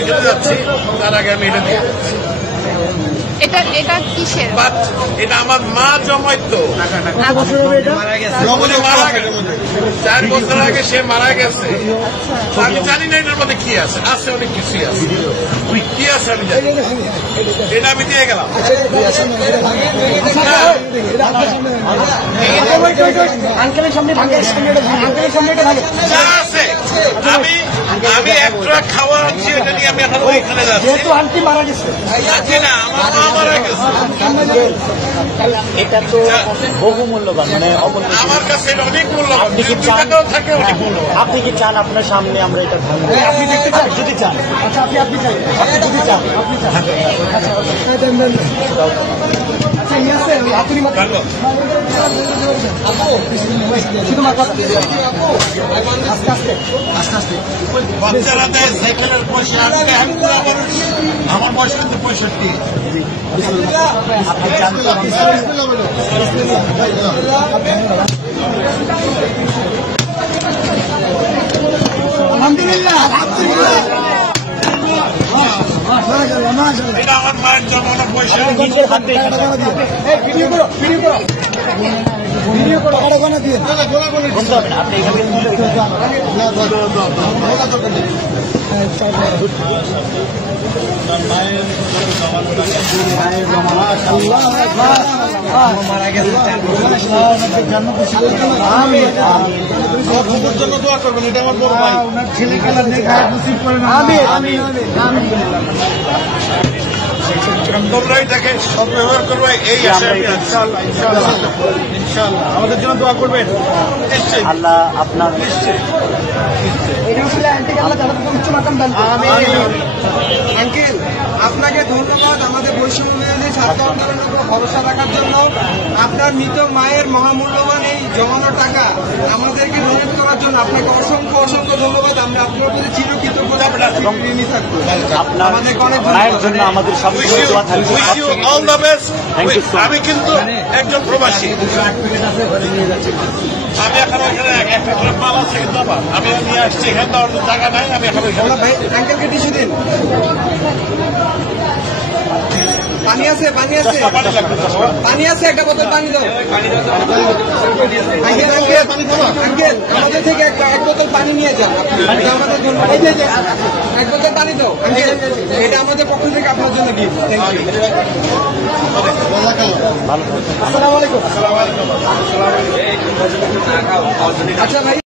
এখানে যাচ্ছি, তার আগে আমি এটা দিয়ে এটা কিসের? এটা আমার মা জমাইতো, মারা গেছে 4 বছর আগে, সে মারা গেছে। আমি জানি না এটার মধ্যে কি আছে, আছে অনেক কিছুই আছে, কি আছে আমি জানি, এটা আমি দিয়ে গেলাম। যা আছে আমি একটা খাওয়া আছি, এটা নিয়ে আমি এখন ওইখানে যাচ্ছি। আন্টি মারা গেছে না, আমার মা মারা গেছে। এটা তো বহু মূল্যবান, মানে আমার কাছে এটা অনেক মূল্যবান, থাকে অনেক মূল্যবান। আপনি কি চান আপনার সামনে আমরা এটা ভাঙবো? আপনি দেখতে চান? যদি চান, আচ্ছা আপনি চান, যদি চান আপনি চান, বাচ্চারা দেয় সাইকেলের পয়সা, আমার বয়স কিন্তু 65। এটা আমার মায়ের জমানো পয়সা, নিজের হাতে আপনি এখানে মারা গেছে। জন্য দোয়া করবেন, এটা আমার বড় ভাই। ছেলে খেলার তোমরা এটাকে সদ্ব্যবহার করবে, এই আশা আমি আছি। ইনশাআল্লাহ আমাদের জন্য দোয়া করবেন, নিশ্চয়ই আল্লাহ আপনার আঙ্কেল আপনাকে ধন্যবাদ আমাদের বৈষম্য বিরোধী ছাত্র আন্দোলনের উপর ভরসা রাখার জন্য। আপনার মৃত মায়ের মহামূল্যবান এই জমানো টাকা আমাদেরকে ডোনেট করার জন্য আপনাকে অসংখ্য অসংখ্য ধন্যবাদ। আমরা আপনার প্রতি চিরকৃতজ্ঞ থাকবো। আপনার মায়ের জন্য আমাদের সবসময় দোয়া থাকবে। All the best. আমি কিন্তু একজন প্রবাসী, আমি এখন ওইখানে একটা করে মাল আছে, কিন্তু আমি নিয়ে আসছি, এখানে তো অন্য জায়গা নাই, আমি এখন ওইখানে। ভাই আঙ্কেলকে টিস্যু দিন, পানি আছে, পানি আছে, পানি আছে, একটা বোতল পানি দাও। আঙ্কেল আঙ্কেল আমাদের থেকে এক বোতল পানি নিয়ে যান, আমাদের জন্য এক বোতল পানি দাও আঙ্কেল, এটা আমাদের পক্ষ থেকে আপনার জন্য গিফট। আসসালামু আলাইকুম। আচ্ছা ভাই